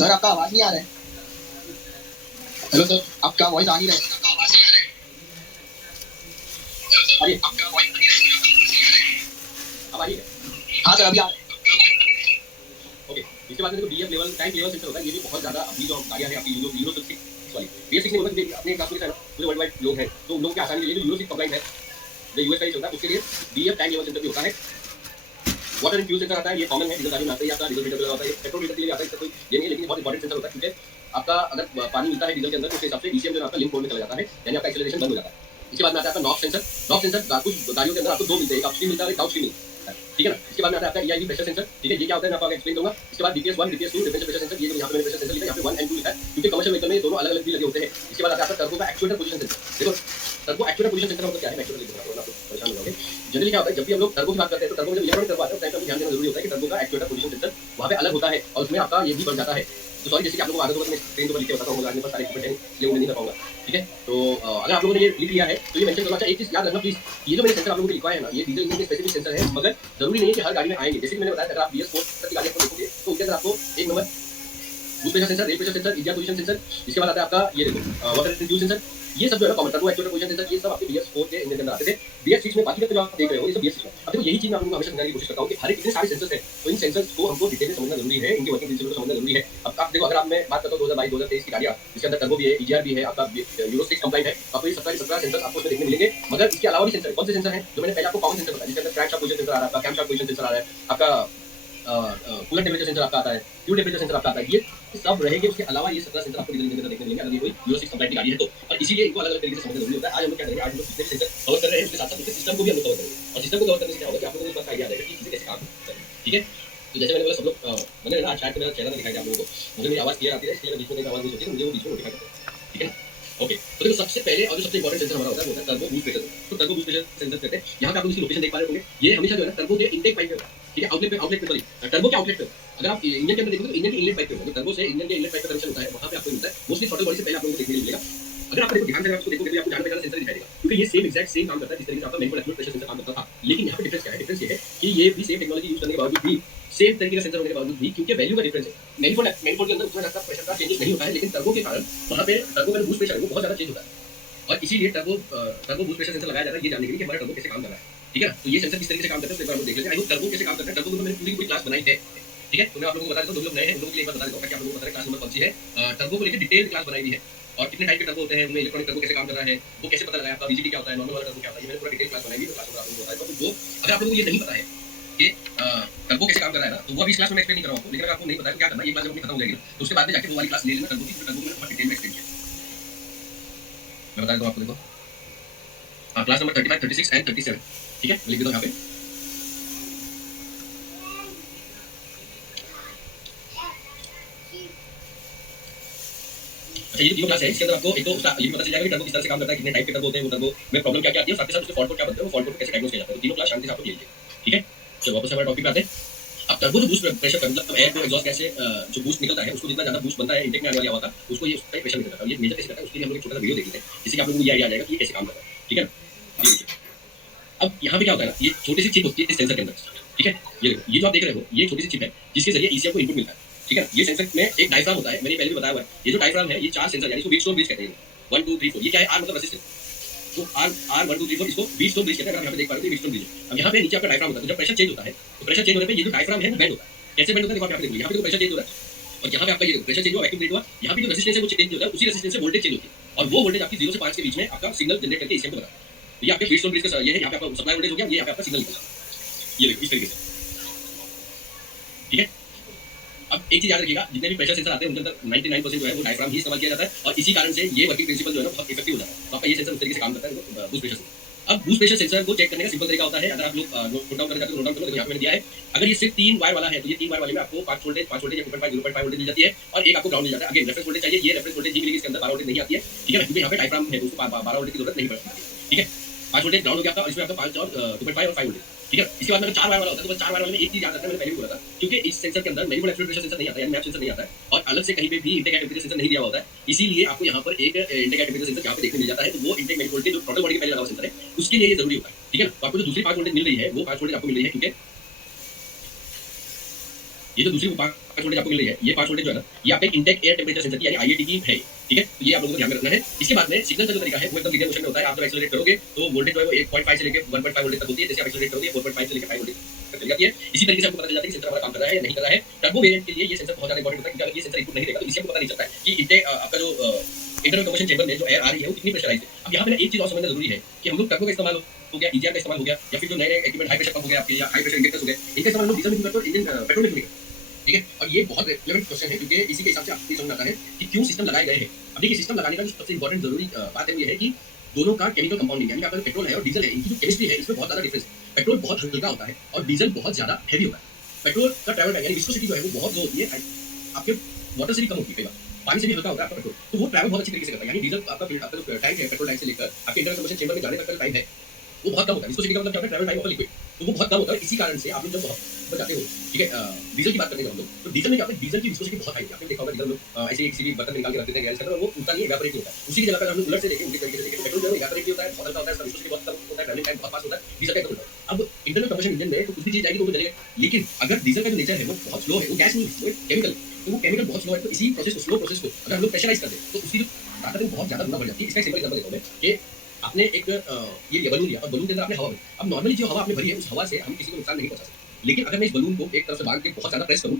Sir आपका आवाज नहीं आ रहा है। हेलो सर, आपका वॉइस आ नहीं रहा है। अरे आपका वॉइस अब आ रही है। हाँ सर, अभी आ रहा है। ओके, इसके बाद में देखो DF level tank level sensor होता है। ये भी बहुत ज्यादा अभी जो गाड़ियां हैं आपकी यूरो 6 सॉरी BF 6 नहीं होता, अपने क्लास में पूरे वर्ल्ड वाइड लोग हैं, तो उन लोगों की आसानी के लिए जो यूरो 6 कंप्लाइंट है, जो यूएस का ही चलता है, उसके लिए डीएफ टैंक लेवल सेंसर भी होता है। वाटर एंड फ्यूल सेंसर आता है, ये कॉमन है, डीजल गाड़ी में आता है, आपका डीजल मीटर लगा होता है, पेट्रोल मीटर के लिए आता है, इसका कोई ये नहीं है, लेकिन बहुत इंपॉर्टेंट सेंसर होता है, क्योंकि आपका अगर पानी मिलता है डीजल के अंदर तो उसके हिसाब से ईसीएम जो है आपका लिंक मोड में चला जाता है, यानी आपका एक्सेलरेशन बंद हो जाता है। इसके बाद में आता है आपका नॉक सेंसर। नॉक सेंसर कुछ गाड़ियों के अंदर आपको दो मिलते हैं, एक अपस्ट्रीम मिलता है, एक डाउनस्ट्रीम मिलता है, ठीक है ना। इसके बाद में आता है आपका EIV प्रेशर सेंसर, ठीक है, ये क्या होता है मैं आपको आगे एक्सप्लेन करूंगा। इसके बाद DPS 1 DPS 2 differential pressure sensor, ये जो यहाँ पे मैंने प्रेशर सेंसर लिखा है, यहाँ पे 1 and 2 लिखा है, क्योंकि कमर्शियल व्हीकल में ये दोनों अलग अलग भी लगे होते हैं। इसके बाद आता है आपका टर्बो का एक्चुएटर पोजीशन सेंसर। देखो टर्बो एक्चुएटर पोजीशन सेंसर मतलब क्या है, मैं एक्चुएटर लिख दूंगा, वरना आप परेशान हो जाओगे। जनरली क्या होता है, जब भी हम लोग टर्बो की बात करते हैं तो टर्बो में जब इलेक्ट्रॉनिक टर्बो आता है उस टाइम पे ध्यान देना जरूरी होता है कि टर्बो का एक्चुएटर पोजीशन सेंसर वहाँ पे अलग होता है, और उसमें आपका ये भी बढ़ जाता है। तो सॉरी, जैसे कि आप लोगों को आदत होगा, मैं स्क्रीन पर लिख के बताता हूँ, आज मेरे पास सारे इक्विपमेंट हैं इसलिए मैं नहीं कर पाऊंगा, ठीक है। तो अगर आप लोगों ने ये लिख लिया है तो ये मेंशन करना चाहिए। एक चीज याद रखना प्लीज, ये जो मैंने सेंसर आप लोगों को लिखवाया है ना, ये डीजल इंजन के स्पेसिफिक सेंसर है, मगर जरूरी नहीं है कि हर गाड़ी में आएंगे। जैसे कि मैंने बताया, अगर आप BS 4 की गाड़ी आपको देखोगे तो उसके अंदर आपको एक number boost pressure sensor, rail pressure sensor, EGR position sensor, इसके बाद आता है आपका ये देखो वाटर एंड फ्यूल सेंसर, ये सब जो है common turbo actuator position sensor, ये सब आपके BS 4 के इंजन के अंदर आते थे। BS 6 में बाकी जो आप देख रहे हो ये सब BS 6 में। अब देखो यही चीज मैं आप लोगों को हमेशा समझाने की कोशिश करता हूं कि हर एक इतने सारे सेंसर्स हैं, तो इन सेंसर्स को हमको डिटेल में समझना जरूरी है, इनके वर्किंग प्रिंसिपल को समझना जरूरी है। अब आप देखो, अगर आप मैं बात करता हूं 2022 2023 की गाड़ियां, जिसके अंदर टर्बो भी है, EGR भी है, आपका यूरो 6 कंप्लाइंट है, आपको ये 17 सेंसर आपको इसमें देखने मिलेंगे। मगर इसके अलावा भी सेंसर, कौन से सेंसर हैं जो मैंने पहले आपको कॉमन सेंसर बताया, जिसके अंदर क्रैंकशाफ्ट पोजीशन सेंसर आ रहा है, आपका कैमशाफ्ट पोजीशन सेंसर आ रहा है, आपका कूलर टेम्परेचर सेंसर आपका आता है, फ्यूल टेम्परेचर सेंसर आपका आता है, ये सब रहेंगे। उसके अलावा ये 17 सेंसर आपको डीजल इंजन के अंदर देखने मिलेंगे, अगर ये कोई यूरो 6 कंप्लाइंट की गाड़ी है तो। और इसीलिए इनको अलग अलग तरीके से समझना जरूरी होता है। आज हम लोग क्या करेंगे, आज हम लोग जितने भी सेंसर कवर कर रहे हैं उसके साथ साथ उसके सिस्टम को भी हम लोग कवर करेंगे, और सिस्टम को कवर करने से क्या होगा कि आप लोगों को इस बात का आइडिया आ जाएगा कि चीजें कैसे काम करती हैं, ठीक है। तो जैसे मैंने बोला, सब लोग मैंने ना आज शायद मेरा चेहरा दिखाई दिया आप लोगों को, मुझे मेरी आवाज क्लियर आती है, इसलिए बीच में आवाज नहीं होती है, मुझे वो बीच में नोटिफाई करते हैं, ठीक है ना। ओके, तो देखो सबसे पहले और जो सबसे इंपॉर्टेंट सेंसर हमारा होता है वो होता है टर्बो बूस्ट प्रेशर। तो टर्बो बूस्ट प्रेशर सेंसर कहते हैं, यहाँ पे आप लोग इसकी लोकेशन देख पा रहे होंगे, ये हमेशा जो है टर्बो के इंटेक पाइप पे होगा, ठीक है, आउटलेट पे सॉरी, टर्बो के आउटलेट पे। अगर आप इंजन के अंदर देखोगे तो इंजन के इनलेट पाइप पे होगा, टर्बो से इंजन के इनलेट पाइप का कनेक्शन होता है, वहां पे आपको मिलता है मोस्टली थ्रॉटल बॉडी से पहले आप लोगों को देखने को मिलेगा। अगर आप देखो ध्यान से आपको देखोगे तो आपको जान पहचान सेंसर दिखाई देगा, क्योंकि ये सेम एग्जैक्ट सेम काम करता है जिस तरीके से आपका मैनुअल एक्चुएट प्रेशर सेंसर काम करता था। लेकिन यहाँ पे डिफरेंस क्या है, डिफरेंस ये है कि ये भी सेम टेक्नोलॉजी यूज करने के बावजूद भी, सेम तरीके का सेंसर होने के बावजूद भी, क्योंकि वैल्यू का डिफरेंस है, मैनिफोल्ड के अंदर उतना ज्यादा प्रेशर का चेंजेस नहीं होता है, लेकिन टर्बो के कारण वहां पे टर्बो का बूस्ट प्रेशर है वो बहुत ज्यादा चेंज होता है, और इसीलिए टर्बो बूस्ट प्रेशर सेंसर लगाया जाता है, ये जानने के लिए कि हमारा टर्बो कैसे काम कर रहा है, ठीक है ना। तो ये सेंसर किस तरीके से काम करता है, तो एक बार हम देख लेते हैं। आई होप टर्बो कैसे काम करता है। टर्बो को मैंने पूरी क्लास बनाई है, ठीक है, तो मैं आप लोगों को बता देता हूं, जो लोग नए हैं उन लोगों के लिए एक बार बता देता हूं कि आप लोगों को पता है क्लास नंबर कौन सी है। टर्बो को लेकर डिटेल क्लास बनाई हुई है, और कितने टाइप के टर्बो होते हैं, उनमें इलेक्ट्रॉनिक टर्बो कैसे काम कर रहा है, वो कैसे पता लगाया, आपका VGT क्या होता है, नॉर्मल वाला टर्बो क्या होता है, ये मैंने पूरा डिटेल क्लास बनाई हुई है, तो क्लास नंबर आप लोगों को बता देता हूं। तो वो अगर आप लोगों को ये नहीं पता है कि टर्बो कैसे काम कर रहा है ना, तो वो अभी इस क्लास में मैं एक्सप्लेन नहीं कर रहा हूं आपको, लेकिन अगर आपको नहीं पता है तो क्या करना, ये क्लास जब अपनी खत्म हो जाएगी तो उसके बाद में जाके वो वाली क्लास ले लेना टर्बो की, टर्बो में बहुत डिटेल में एक्सप्लेन किया मैं बता देता हूं आपको। देखो क्लास नंबर 35 36 एंड 37, ठीक है, लिख देता हूं यहाँ पे। अच्छा, ये तीनों क्लास है, इसके अंदर आपको एक तो उसका ये भी पता चल जाएगा कि टर्बो किस तरह से काम करता है, कितने टाइप के टर्बो होते हैं, वो टर्बो में प्रॉब्लम क्या क्या आती है, साथ ही साथ उसके फॉल्ट कोड क्या बनते हैं, वो फॉल्ट कोड कैसे डायग्नोस किया जाता है। तो तीनों क्लास शांति से आपको ले लीजिए, ठीक है। चलो वापस हमारे टॉपिक पे आते हैं। अब टर्बो जो बूस्ट प्रेशर मतलब एयर टू एग्जॉस्ट कैसे जो बूस्ट निकलता है, उसको जितना ज्यादा बूस्ट बनता है इंटेक में आने वाली हवा का, उसको ये उसका प्रेशर निकलता है। ये मेजर कैसे करता है उसके लिए हम लोग एक छोटा सा वीडियो देख लेते हैं, जिससे कि आप लोगों को ये आइडिया आ जाएगा कि ये कैसे काम करता है, ठीक है ना। ये देखिए, अब यहाँ पे क्या होता है ना, ये छोटी सी चिप होती है इस सेंसर के अंदर, ठीक है। ये देखो, ये जो आप देख रहे हो ये छोटी सी चिप है जिसके जरिए ECM को इनपुट मिलता है, ठीक है। ये सेंसर में एक डायफ्राम होता है, मैंने पहले भी बताया हुआ है। ये जो डायफ्राम है ये 4 सेंसर यानी इसको व्हीटस्टोन ब्रिज कहते हैं, 1 2 3 4। ये क्या है, R मतलब रेजिस्टेंस, तो R 1 2 3 4 इसको व्हीटस्टोन ब्रिज कहते हैं। अगर आप यहाँ पे देख पा रहे हो तो व्हीटस्टोन ब्रिज है। अब यहाँ पे नीचे आपका डायफ्राम होता है, तो जब प्रेशर चेंज होता है तो प्रेशर चेंज होने पे ये जो डायफ्राम है वो बेंड होता है। कैसे बेंड होता है, देखो आप यहाँ पे देखो, यहाँ पे तो प्रेशर चेंज हो रहा है, और यहाँ पे आपका ये प्रेशर चेंज हुआ, वैक्यूम क्रिएट हुआ, यहाँ पे जो रेजिस्टेंस है वो चेंज होता है, उसी रेजिस्टेंस से वोल्टेज चेंज होती है, और वो वोल्टेज आपकी 0 से 5 के बीच में आपका सिग्नल जनरेट करके ECM को बनाता है। ये आपके व्हीटस्टोन ब्रिज का ये है, यहाँ पे आपका सप्लाई वोल्टेज हो गया, ये यहाँ पे आपका सिग्नल निकलता है, ये देखो इस तरीके से, ठीक है। अब एक चीज याद रखिएगा, जितने भी प्रेशर सेंसर आते हैं उनके अंदर 99% जो है वो डायफ्राम ही इस्तेमाल किया जाता है, और इसी कारण से ये वर्किंग प्रिंसिपल जो है ना बहुत इफेक्टिव हो जाता है। तो आपका ये सेंसर उस तरीके से काम करता है बूस्ट प्रेशर सेंसर। अब बूस्ट प्रेशर सेंसर को चेक करने का सिंपल तरीका होता है, अगर आप लोग नोट डाउन करना चाहते हो नोट डाउन करो, यहाँ पे मैंने दिया है। अगर ये सिर्फ 3 वायर वाला है तो ये 3 वायर वाले में आपको 5 वोल्टेज 2.5 0.5 वोल्टेज मिल जाती है, और एक आपको ग्राउंड मिल जाता है। अगेन रेफरेंस वोल्टेज चाहिए, ये रेफरेंस वोल्टेज मिलेगी, इसके अंदर 12 वोल्टेज नहीं आती है, ठीक है ना, क्योंकि यहाँ पे डायफ्राम है तो उसको 12 वोल्टेज की जरूरत नहीं पड़ती, ठीक है। 5 वोल्टेज ग्राउंड हो गया आपका, इसमें आपका 5 और 2.5 और 5 वोल्टेज, ठीक है। इसके बाद में 4 वायर वाला होता है, तो 4 वायर वाले में एक चीज याद रखना, मैंने पहले भी बोला था, क्योंकि इस सेंसर के अंदर मैनुअल एक्चुएट प्रेशर सेंसर नहीं आता है, यानी मैप सेंसर नहीं आता है, और अलग से कहीं पे भी इंटेक टेम्परेचर सेंसर नहीं दिया होता है, इसीलिए आपको यहाँ पर एक इंटेक टेम्परेचर सेंसर यहाँ पे देखने मिल जाता है। तो वो इंटेक मैनिफोल्ड के जो टोटल बॉडी के पहले लगा हुआ सेंसर है उसके लिए ये जरूरी होता है, ठीक है ना। तो आपको जो दूसरी 5 वोल्टेज मिल रही है वो 5 वोल्टेज आपको मिल रही है, क्योंकि ये जो दूसरी 5 वोल्टेज आपको मिल रही है, ये 5 वोल्टेज जो है ना, ये आपका इंटेक एयर टेम्परेचर सेंसर की यानी आईएटी की है, ठीक है। तो ये आप लोगों को ध्यान में रखना है। इसके बाद में सिग्नल का जो तरीका है वो एकदम लीनियर मोशन में होता है। आप जब एक्सेलरेट करोगे तो वोल्टेज जो है वो 1.5 से लेकर 1.5 वोल्टेज तक होती है। जैसे आप एक्सेलरेट करोगे 4.5 से लेकर 5 वोल्टेज तक चली जाती है। इसी तरीके से आपको पता चल जाता है कि सेंसर हमारा काम कर रहा है या नहीं कर रहा है। टर्बो वेरिएंट के लिए ये सेंसर बहुत ज्यादा इंपॉर्टेंट होता है, क्योंकि अगर ये सेंसर इनपुट नहीं देगा तो इससे आपको पता नहीं चलता है कि इंटेक आपका जो इंटरनल कंबशन चेंबर में जो एयर आ रही है वो कितनी प्रेशराइज्ड है। अब यहाँ पे ना एक चीज और समझना जरूरी है कि हम लोग टर्बो का इस्तेमाल हो गया, ईजीआर का इस्तेमाल हो गया, या फिर जो नए इक्विपमेंट हाई प्रेशर पंप हो गया आपके, या हाई प्रेशर इंजेक्टर्स हो गए, इनका इस्तेमाल हम लोग डीजल में क्यों करते हैं और इंजन पेट्रोल में क्यों नहीं करते, ठीक है। और ये बहुत रिलेवेंट क्वेश्चन है, क्योंकि इसी के हिसाब से आपको समझ आता है कि क्यों सिस्टम लगाए गए हैं। अब देखिए सिस्टम लगाने का जो सबसे इंपॉर्टेंट जरूरी बात है वो ये है कि दोनों का केमिकल कंपाउंडिंग, यानी आपका जो पेट्रोल है और डीजल है, इनकी जो केमिस्ट्री है इसमें बहुत ज्यादा डिफरेंस है। पेट्रोल बहुत हल्का होता है और डीजल बहुत ज्यादा हैवी होता है। पेट्रोल का ट्रैवल टाइम यानी विस्कोसिटी जो है वो बहुत लो होती है, आपके वाटर से भी कम होती है, कई बार पानी से भी हल्का होता है आपका पेट्रोल, तो वो ट्रैवल बहुत अच्छी तरीके से करता है। यानी डीजल आपका जो टैंक है, पेट्रोल टैंक से लेकर आपके इंटरनल कंबशन चेंबर में जाने तक का टाइम है वो बहुत कम होता है। विस्कोसिटी का मतलब क्या होता है, ट्रैवल टाइम ऑफ लिक्विड, तो वो बहुत कम होता है। इसी कारण से आप लोग जब बहुत जाते हो, ठीक है, डीजल की बात करते हैं हम लोग, तो डीजल में क्या होता है, डीजल की विस्कोसिटी बहुत हाई है। आपने देखा होगा डीजल लोग ऐसे एक सीधी बर्तन निकाल के रख देते हैं गैस के अंदर और वो उल्टा नहीं इवेपोरेट नहीं होता है। उसी की जगह पर हम लोग उलट से देखें, उसी तरीके से देखें, पेट्रोल जो है इवेपोरेट नहीं होता है, बहुत हल्का होता है, इसका विस्कोसिटी बहुत कम होता है, ट्रैवलिंग टाइम बहुत फास्ट होता है। डीजल का एकदम उल्टा है। अब इंटरनल कंबशन इंजन में तो कुछ भी चीज जाएगी तो वो जलेगा, लेकिन अगर डीजल का जो नेचर है वो बहुत स्लो है, वो गैस नहीं है, वो केमिकल, तो वो केमिकल बहुत स्लो है। तो इसी प्रोसेस को, स्लो प्रोसेस को अगर हम लोग प्रेशराइज कर दें तो उसकी जो ताकत है वो बहुत ज्यादा गुना बढ़ जाती है। इसका एक सिंपल एग्जांपल देता हूं मैं कि आपने एक ये बलून लिया और बलून के अंदर आपने हवा भरी। अब नॉर्मली जो हवा आपने भरी है उस हवा से हम किसी को नुकसान नहीं पहुंचा सकते, लेकिन अगर मैं इस बलून को एक तरफ से बांध के बहुत ज्यादा प्रेस करूं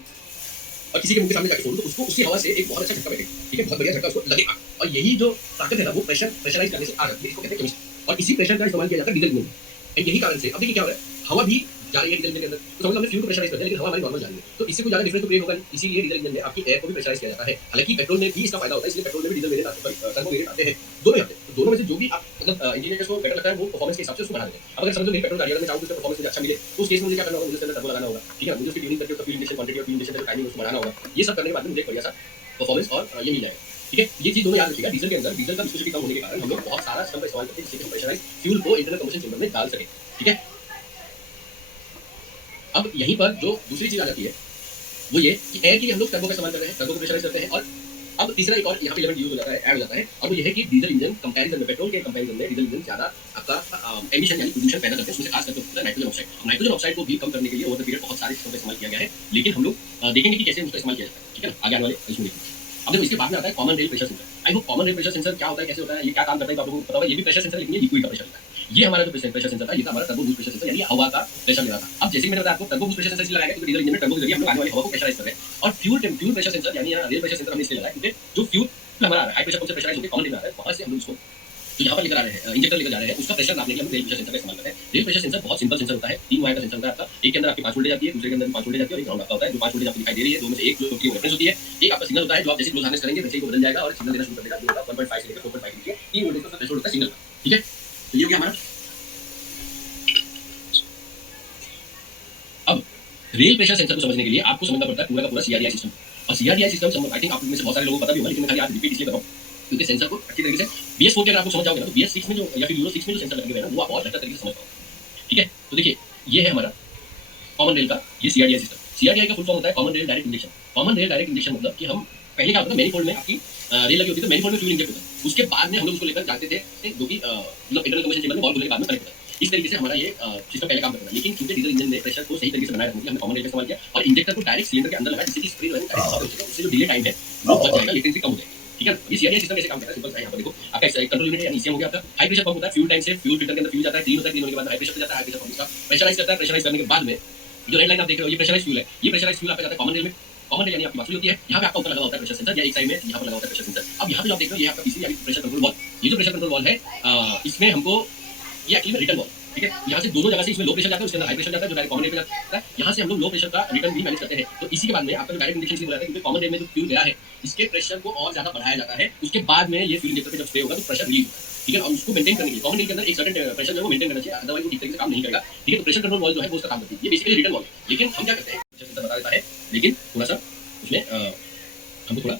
और किसी के मुंह के सामने जाके छोड़ूं तो उसको उसी हवा से एक बहुत अच्छा झटका बैठेगा, ठीक है, बहुत बढ़िया झटका उसको लगेगा। और यही जो ताकत है ना वो प्रेशराइज करने से आ जाती है, इसको कहते हैं केमिस्ट्री। और इसी प्रेशर का इस्तेमाल किया जाता है डीजल इंजन में। एंड यही कारण से अब देखिए क्या हो रहा है, हवा भी जा रही है डीजल इंजन के अंदर, तो समझ लो हमने फ्यूल को प्रेशराइज कर दिया, लेकिन हवा हमारी नॉर्मल जा रही है, तो इससे कोई ज्यादा डिफरेंस तो क्रिएट होगा नहीं। इसीलिए डीजल इंजन में आपकी एयर को भी प्रेशराइज किया जाता है। हालांकि पेट्रोल में भी इसका फायदा होता है, इसलिए पेट्रोल में भी डीजल वेरिएंट आते हैं, टर्बो वेरिएंट आते हैं, दोनों ही आते हैं। तो दोनों में से जो भी आप मतलब इंजीनियर्स को बेटर लगता है वो परफॉर्मेंस के हिसाब से उसको बढ़ा देते हैं। अब अगर समझो मेरी पेट्रोल गाड़ी अगर मैं चाहूं कि उसका परफॉर्मेंस मुझे अच्छा मिले तो उस केस में मुझे क्या करना होगा, मुझे उसके अंदर टर्बो लगाना होगा, ठीक है, मुझे उसकी ट्यूनिंग करके उसका फ्यूल इंजेक्शन क्वांटिटी और फ्यूल इंजेक्शन का टाइमिंग उसको बढ़ाना होगा। ये सब करने के बाद में मुझे एक बढ़िया सा परफॉर्मेंस और ये मिल जाएगा, ठीक है। ये चीज दोनों याद रखिएगा। डीजल के अंदर डीजल का विस्कोसिटी कम होने के कारण हम लोग बहुत सारा सिस्टम का इस्तेमाल करते हैं जिससे हम प्रेशराइज फ्यूल को इंटरनल कंबशन चेंबर में डाल सके, ठीक है। अब यहीं पर जो दूसरी चीज आ जाती है वो ये कि एयर के लिए हम लोग टर्बो का इस्तेमाल कर रहे हैं, टर्बो को प्रेशराइज करते हैं। और अब तीसरा एक और यहाँ पे एलिमेंट यूज हो जाता है, ऐड हो जाता है, और वो ये है कि डीजल इंजन कंपैरिजन में, पेट्रोल के कंपैरिजन में डीजल इंजन ज्यादा आपका एमिशन यानी पोल्यूशन पैदा करते हैं, उसमें खास करके होता है नाइट्रोजन ऑक्साइड। नाइट्रोजन ऑक्साइड को भी कम करने के लिए ओवर द पीरियड बहुत सारे चीजों का इस्तेमाल किया गया है, लेकिन हम लोग देखेंगे कि कैसे उसका इस्तेमाल किया जाता है, ठीक है ना, आगे आने वाले इसमें देखेंगे। अब देखो इसके बाद में आता है common rail pressure sensor. I hope common rail pressure sensor क्या होता है, कैसे होता है, ये क्या काम करता है, तो आप लोगों को पता होगा। ये भी प्रेशर सेंसर, लेकिन ये लिक्विड का प्रेशर लेता है। ये हमारा जो प्रेशर सेंसर था ये था हमारा टर्बो बूस्ट प्रेशर सेंसर, यानी हवा का प्रेशर ले रहा था। अब जैसे कि मैंने बताया आपको टर्बो बूस्ट प्रेशर सेंसर इसलिए लगाया क्योंकि डीजल इंजन में टर्बो के जरिए हम लोग आने वाली हवा को प्रेशराइज कर रहे हैं। और फ्यूल प्रेशर सेंसर यानी रेल प्रेशर सेंसर हमने इसलिए लगाया क्योंकि जो फ्यूल हमारा हाई प्रेशर पंप से प्रेशराइज होकर कॉमन रेल में आ रहा है, वहां से हम लोग उसको तो यहाँ पर लेकर आ रहे हैं, इंजेक्टर लेकर जा रहे हैं, उसका प्रेशर नापने के लिए हम रेल प्रेशर सेंसर का इस्तेमाल करते हैं। रेल प्रेशर सेंसर बहुत सिंपल सेंसर होता है, 3 वायर का सेंसर होता है आपका। एक के अंदर आपकी 5 वोल्टेज आती है, दूसरे के अंदर 5 वोल्टेज आती है और एक ग्राउंड आपका होता है। जो 5 वोल्टेज आपको दिखाई दे रही है, दो में से एक जो की रेफरेंस होती है, एक आपका सिग्नल होता है जो आप जैसे क्लोज हार्नेस करेंगे वैसे ही वो बदल जाएगा और सिग्नल देना शुरू कर देगा, जो होगा 1.5 से लेकर 4.5 के बीच। 3 वोल्टेज का थ्रेशोल्ड होता है सिग्नल, ठीक है। तो ये हो गया हमारा। अब रेल प्रेशर सेंसर को समझने के लिए आपको समझना पड़ता है पूरा का पूरा सीआरडीआई सिस्टम। और सीआरडीआई सिस्टम आई थिंक आप में से बहुत सारे लोगों को पता भी होगा, लेकिन मैं खाली आज रिपीट इसलिए कर रहा हूं क्योंकि सेंसर को अच्छी तरीके से BS4 के अगर आपको समझ जाओगे ना तो BS6 में जो या फिर यूरो 6 में जो सेंसर लगे हुए हैं ना वो आप और बेहतर तरीके से समझ पाओगे, ठीक है। तो देखिए ये है हमारा कॉमन रेल का ये सीआरडीआई सिस्टम। सीआरडीआई का फुल फॉर्म होता है common rail direct injection. Common rail direct injection मतलब कि हम पहले क्या होता था, मैनीफोल्ड में आपकी रेल लगी होती है तो मैनीफोल्ड में फ्यूल इंजेक्ट होता है, उसके बाद में हम लोग उसको लेकर जाते थे जो कि मतलब इंटरनल कंबशन चेंबर में बॉल खुलने के बाद में कनेक्ट होता है। इस तरीके से हमारा ये सिस्टम पहले काम करता है, लेकिन क्योंकि डीजल इंजन में प्रेशर को सही तरीके से बनाए रखने के लिए हमने कॉमन रेल का इस्तेमाल किया और इंजेक्टर को डायरेक्ट सिलेंडर के अंदर लगाया जिससे कि स्प्रे लाइन डायरेक्ट हो जाएगा, उससे जो डिले टाइम है वो बच जाएगा, लेटेंसी कम हो जाएगी, ठीक है। ये सीआरडीआई सिस्टम कैसे काम करता है, सिंपल है। यहाँ पर देखो आपका कंट्रोल यूनिट यानी ईसीएम हो गया आपका। हाई प्रेशर पंप होता है, फ्यूल टैंक से फ्यूल फिल्टर के अंदर फ्यूल जाता है, क्लीन होता है, क्लीन होने के बाद हाई प्रेशर पे जाता है, हाई प्रेशर पंप इसका प्रेशराइज करता है। प्रेशराइज करने के बाद में जो रेड लाइन आप देख रहे हो ये प्रेशराइज फ्यूल है, ये प्रेशराइज फ्यूल आपका जाता है कॉमन रेल में। कॉमन रेल यानी आपकी बात होती है, यहाँ पे आपका ऊपर लगा होता है प्रेशर सेंसर या एक साइड में यहाँ पर लगा होता है प्रेशर सेंसर। अब यहाँ पे जो आप देख रहे हो ये आपका पीसी यानी प्रेशर कंट्रोल वॉल्व। ये जो प्रेशर कंट्रोल वॉल्व है इसमें हमको ये एक्चुअली में रिटर्न वॉल्व, ठीक है। यहाँ से दोनों जगह से इसमें लो प्रेशर जाता है, उसके अंदर हाई प्रेशर जाता है जो डायरेक्ट कॉमन रेल पे जाता है। यहाँ से हम लोग लो प्रेशर का रिटर्न भी मैनेज करते हैं। तो इसी के बाद में आपका जो डायरेक्ट इंजेक्शन इसलिए बोला जाता है क्योंकि कॉमन रेल में जो फ्यूल गया है इसके प्रेशर को और ज्यादा बढ़ाया जाता है, उसके बाद में ये फ्यूल इंजेक्टर पे जब स्प्रे होगा तो प्रेशर रिलीज होगा, ठीक है। और उसको मेंटेन करने के लिए कॉमन रेल के अंदर एक सर्टेन प्रेशर जो है वो मेंटेन करना चाहिए, अदरवाइज वो ठीक तरीके से काम नहीं करेगा, ठीक है। तो प्रेशर कंट्रोल वॉल्व जो है वो उसका काम करती है, ये बेसिकली रिटर्न वॉल्व है। लेकिन हम क्या करते हैं, प्रेशर सेंसर बता देता है लेकिन थोड़ा सा उसमें हमको थोड़ा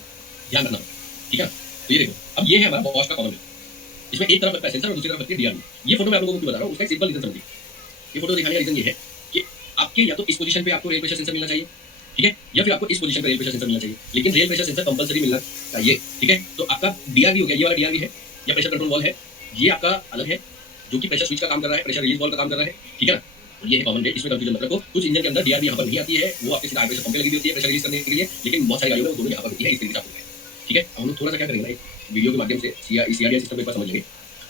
ध्यान रखना होगा, ठीक है। तो ये देखो अब ये है हमारा बॉश का कॉमन रेल, इसमें एक तरफ लगता है सेंसर और दूसरी तरफ लगती है डीआरवी। ये फोटो मैं आप लोगों को बता रहा हूँ, उसका एक सिंपल रीजन समझिए। ये फोटो दिखाने का रीजन ये है कि आपके या तो इस पोजीशन पे आपको रेल प्रेशर सेंसर मिलना चाहिए, ठीक है, या फिर आपको इस पोजीशन पे रेल प्रेशर सेंसर मिलना चाहिए, लेकिन रेल प्रेशर सेंसर कंपलसरी मिलना चाहिए, ठीक है। तो आपका डीआरवी हो गया, ये वाला डीआरवी है या प्रेशर कंट्रोल वॉल्व है, ये आपका अलग है जो कि प्रेशर स्विच का काम कर रहा है, प्रेशर रिलीज वॉल्व का काम कर रहा है, ठीक है ना। ये है कॉमन रेट, इसमें कंफ्यूजन मत रखो। कुछ इंजन के अंदर डीआरबी यहाँ पर नहीं आती है, वो आपके सीधा हाइड्रोजन पंप पे लगी हुई होती है प्रेशर रिलीज करने के लिए, लेकिन बहुत सारी गाड़ियों में दोनों यहाँ पर होती है, इस तरीके से आपको दिखाएगा। ठीक है, हम लोग थोड़ा सा क्या करेंगे ना, एक वीडियो के माध्यम से सीआरडीआई सिस्टम को एक बार समझ लेंगे।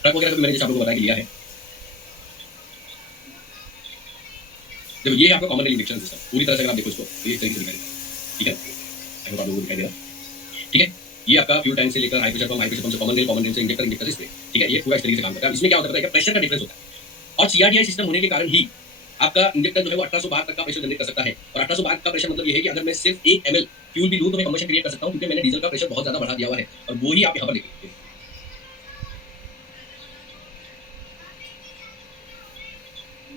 ट्रक वगैरह भी मैंने जैसे आप लोगों को बताया कि लिया है। देखो ये है आपका कॉमन रेल इंजेक्शन सिस्टम, पूरी तरह से अगर आप देखो इसको तो ये इस तरीके से दिखाई देगा। ठीक है, आई होप आप लोगों को दिखाई दे रहा। ठीक है, ये आपका फ्यूल टैंक से लेकर हाई प्रेशर पंप से कॉमन रेल से इंजेक्टर से स्प्रे। ठीक है, ये पूरा इस तरीके से काम करता है। इसमें क्या होता है, प्रेशर का डिफरेंस होता है, और सीआरडीआई सिस्टम होने के कारण ही आपका इंजेक्टर जो है वो 1800 बार तक का प्रेशर जनरेट कर सकता है। और 1800 बार का प्रेशर मतलब ये है कि अगर मैं सिर्फ 1 ml फ्यूल भी दूं तो मैं कंबशन क्रिएट कर सकता हूं, क्योंकि मैंने डीजल का प्रेशर बहुत ज्यादा बढ़ा दिया हुआ है। और वो ही आप यहां पर देखिए।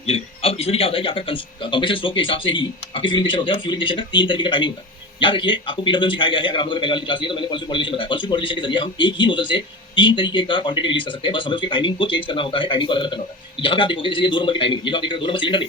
ये देखो, अब इसमें क्या होता है कि आपका कंप्रेसर स्ट्रोक के हिसाब से ही आपके फ्यूल इंजेक्शन होते हैं, और फ्यूल इंजेक्शन का 3 तरीके का टाइमिंग होता है। याद रखिए, आपको पीडब्ल्यूएम सिखाया गया है, अगर आप लोगों ने पहले वाली क्लास ली तो मैंने पल्स विद मॉड्यूलेशन बताया। पल्स विद मॉड्यूलेशन के जरिए हम एक ही नोजल से 3 तरीके का क्वांटिटी रिलीज कर सकते हैं, बस हमें उसकी टाइमिंग को चेंज करना होता है, टाइमिंग को अलग करना होता है। यहाँ पे आप देखोगे जैसे ये 2 नंबर की टाइमिंग, ये आप देख रहे हो 2 नंबर सिलेंडर नहीं,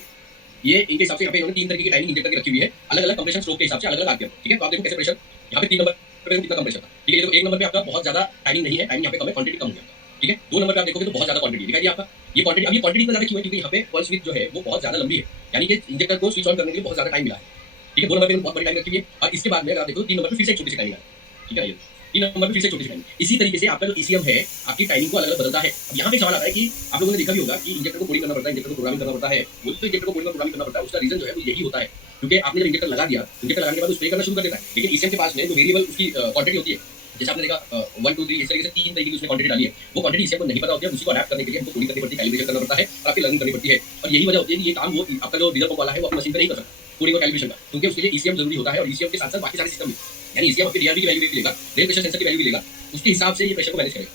ये इनके हिसाब से यहाँ पे इन्होंने 3 तरीके की टाइमिंग इंजेक्टर की रखी हुई है, अलग अलग कंप्रेशन स्ट्रोक के हिसाब से, अलग अलग आरपीएम। ठीक है, तो आप देखो कैसे प्रेशर यहाँ पे 3 नंबर पे कितना कंप्रेशन था। ठीक है, तो 1 नंबर पे आपका बहुत ज्यादा टाइमिंग नहीं है, टाइमिंग यहाँ पे कम है, क्वांटिटी कम है। ठीक है, 2 नंबर पे आप देखोगे तो बहुत ज्यादा क्वांटिटी दिखाई दी आपका। ये क्वांटिटी, अब ये क्वांटिटी इतना ज्यादा क्यों है, क्योंकि यहाँ पे पल्स विड्थ जो है वो बहुत ज्यादा लंबी है, यानी कि इंजेक्टर को स्विच ऑन करने के लिए बहुत ज्यादा टाइम मिला है। ठीक है, 2 नंबर पे बहुत बड़ी टाइम रखी हुई है, और इसके बाद में अगर आप देखो 3 नंबर पे फिर से एक छोटी सी टाइमिंग है। ठीक है, ये 3 नंबर पे फिर से छोटी सी टाइमिंग। इसी तरीके से आपका जो ईसीएम है आपकी टाइमिंग को अलग अलग बदलता है। अब यहाँ पे सवाल आता है कि आप लोगों ने देखा भी होगा कि इंजेक्टर को कोडिंग करना पड़ता है, इंजेक्टर को प्रोग्रामिंग करना पड़ता है। वो तो इंजेक्टर को कोडिंग और प्रोग्रामिंग करना पड़ता है, उसका रीजन जो है वो यही होता है, क्योंकि आपने जब इंजेक्टर लगा दिया, इंजेक्टर लगाने के बाद स्प्रे करना शुरू कर देता है, लेकिन ईसीएम के पास में जो वेरिएबल उसकी क्वांटिटी होती है, जैसे आपने देखा 1 2 3 इस तरीके से 3 तरीके की उसने क्वांटिटी डाली है, वो क्वांटिटी ईसीएम को नहीं पता होती है, उसी को अडैप्ट करने के लिए हमको कोडिंग करनी पड़ती है, कैलिब्रेशन करना पड़ता है, और आपकी लर्निंग करनी पड़ती है। और यही वजह होती है कि ये काम वो आपका जो डीजल पंप वाला है वो अपनी मशीन पे नहीं कर सकता कोडिंग और कैलिब्रेशन का, क्योंकि उसके लिए ईसीएम जरूरी होता है, और ईसीएम के साथ साथ बाकी सारे सिस्टम भी, यानी ईसीएम आपके डीआरबी की वैल्यू भी लेगा, रेल प्रेशर सेंसर की वैल्यू भी लेगा, उसके हिसाब से ये प्रेशर को मैनेज करेगा,